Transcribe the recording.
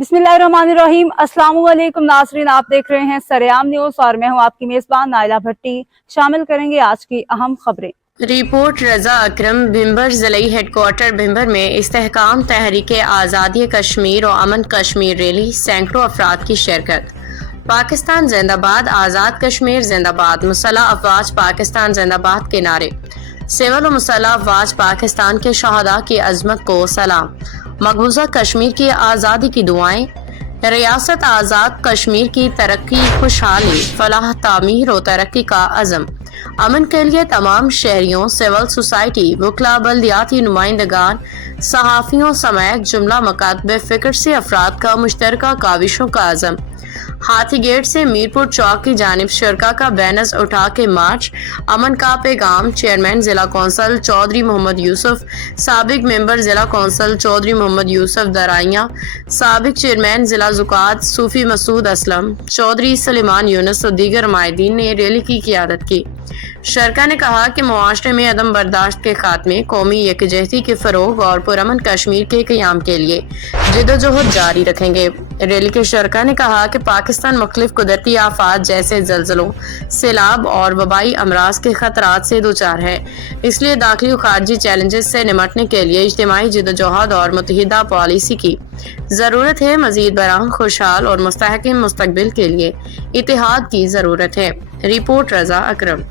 बिस्मिल्लाहिर्रहमानिर्रहीम। अस्सलाम वालेकुम नाज़रीन, आप देख रहे हैं सरेआम न्यूज़ और मैं हूं आपकी मेज़बान नाइला भट्टी। शामिल करेंगे आज की अहम खबरें। रिपोर्ट रजा अकरम। भिंबर ज़िले हेडक्वार्टर भिंबर में इस्तेहकाम तहरीक आज़ादी कश्मीर और अमन कश्मीर रैली, सैकड़ों अफराद की शिरकत। पाकिस्तान जिंदाबाद, आज़ाद कश्मीर जिंदाबाद, मुसल्लह अफवाज पाकिस्तान जिंदाबाद के नारे। सिविल और मुसल्लह अफवाज पाकिस्तान के शहदा की अजमत को सलाम। मकबूजा कश्मीर की आज़ादी की दुआएं। रियासत आज़ाद कश्मीर की तरक्की, खुशहाली, फलाह, तामीर और तरक्की का अज़म। अमन के लिए तमाम शहरियों, सिविल सोसाइटी, वकला, बल्दियाती नुमाइंदगान, सहाफ़ियों समेत जुमला मकातब फ़िक्र से अफराद का मुश्तरका काविशों का अज़म। हाथी गेट से मीरपुर चौक की जानिब शुरका का बैनर्स उठा के मार्च। अमन का पैगाम। चेयरमैन जिला कौंसल चौधरी मोहम्मद यूसुफ, साबिक मेंबर जिला कौंसल चौधरी मोहम्मद यूसुफ दराइया, साबिक चेयरमैन जिला ज़ुकात सूफी मसूद असलम, चौधरी सलीमान यूनुस और दीगर नुमाइंदीन ने रैली की क़ियादत की। शरका ने कहा कि मुआशरे में अदम बर्दाश्त के खात्मे, कौमी यकजहती के फ़रोग और पुरअमन कश्मीर के क़याम के लिए जिद्दोजहद जारी रखेंगे। रैली के शरका ने कहा कि पाकिस्तान मुख्तलिफ कुदरती आफात जैसे जल्जलों, सैलाब और वबाई अमराज के खतरात से दोचार है, इसलिए दाखिली और खारजी चैलेंजेस से निमटने के लिए इज्तिमाई जिद्दोजहद और मुत्तहिदा पॉलिसी की ज़रूरत है। मज़ीद बराह, खुशहाल और मुस्तहकम मुस्तकबिल के लिए इत्तेहाद की ज़रूरत है। रिपोर्ट रजा अकरम।